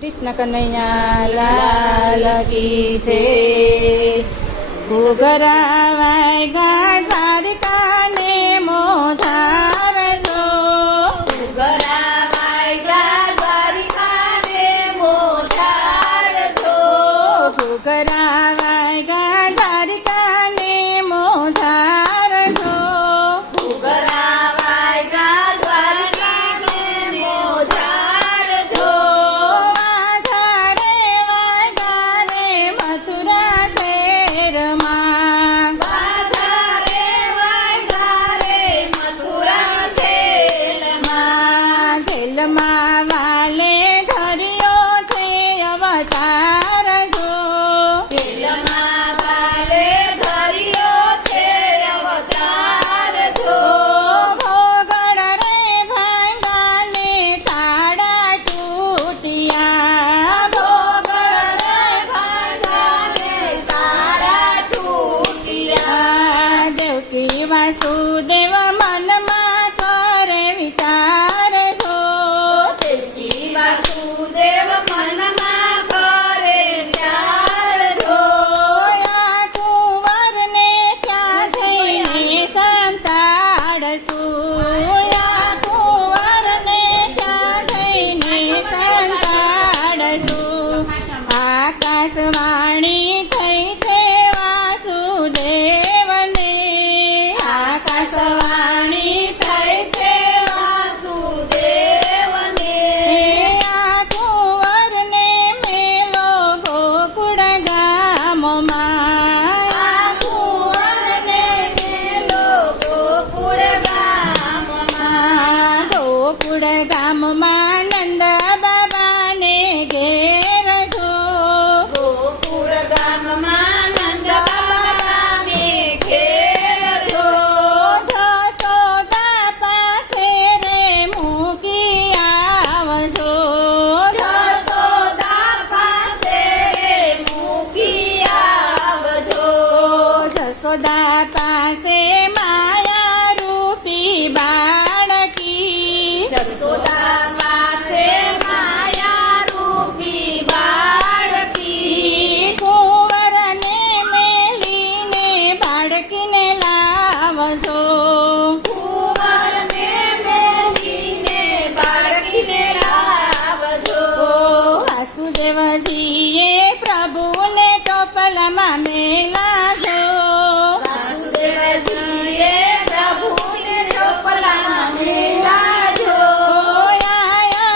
कृष्ण कन्हैया लाल की जय। घुघरावाय गा द्वारिका ने मोधार जो, घुघरावाय गा द्वारिका ने मोधार जो, घुघरावाय गा द्वारिका ने मोधार जो, घुघरावाय गा द्वारिका ने मोधार जो, माझा रे वायगा रे मथुरा शहर માં, माझा रे वायगा रे मथुरा शહેરમાં, જેલમાં વાલે ધર્યો છે અવતાર જો, જેલમાં વાલે ધર્યો છે અવતાર જો, ભોગળ રે ભાંગા ને તાળા તૂટ્યા, ભોગળ રે ભાંગા ને તાળા તૂટ્યા, દેવકી વાસુદેવ મનમાં કરે વિચાર જો, દેવકી વાસુદેવ મનમાં કરે વિચાર જો, આ કુંવરને ક્યાં જઈને સંતાડશું, આ કુંવરને ક્યાં જઈને સંતાડશું, આકાશવાણી થઈ છે વાસુદેવને, આકાશવાણી થઈ છે વાસુદેવને, આ કુંવરને મેલો ગોકુળ ગામમાં, આ કુંવરને મેલો ગોકુળ ગામમાં, ગોકુળ ગામમાં નંદ બાબાને ઘેર જો, ગોકુળ ગામમાં નંદ બાબાને ઘેર જો, જશોદા પાસે રે મૂકી આવજો, જશોદા પાસે રે મૂકી આવજો, જશોદા પાસે માયા રૂપી બાળકી, જશોદા પાસે માયા રૂપી બાળકી, કુંવરને મેલીને બાળકીને લાવજો, કુંવરને મેલીને બાળકીને લાવજો, વાસુદેવજીએ પ્રભુને ટોપલામાં મેલાજો, વાસુદેવજીએ પ્રભુને ટોપલામાં મેલાજો,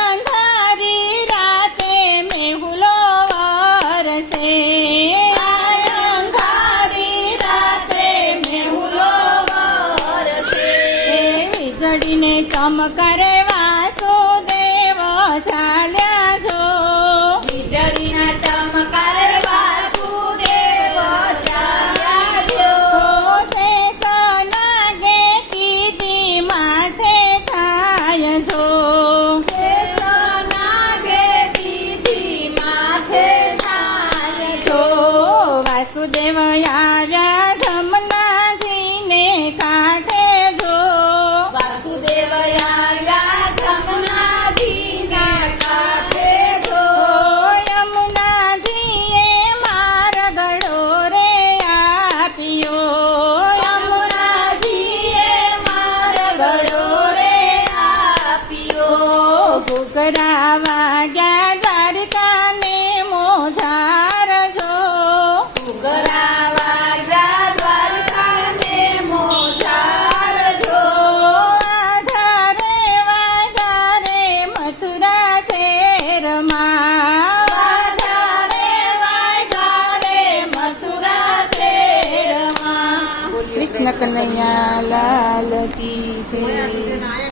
અંધારી રાતે મેહુલો વરસે, અંધારી રાતે મેહુલો વરસે, વીજળીને ચમકારે વાસુદેવ ચાલ્યા જો, વીજળીના ચમકારે વાસુદેવ ચાલ્યા જો, શેષ નાગે કીધી માથે છાય જો, શેષ નાગે દીધી માથે છાય જો, વાસુદેવ આવ્યા જમનાજીને કાંઠે જો, વાસુદેવ આવ્યા જમનાજીને કાંઠે જો, યમુનાજીએ માર્ગડો રે આપ્યો, યમુનાજીએ માર્ગડો રે આપ્યો, ઘુઘરા વાગ્યા દ્વારિકાને મોજાર જો, ઘુઘરા વાગ્યા દ્વારકાને મોજાર જો, આધારે વાગ્યા રે મથુરા શહેરમાં, વાજા રે વાગ્યા રે મથુરા શહેરમાં, કૃષ્ણ કનૈયા લાલ કી જય।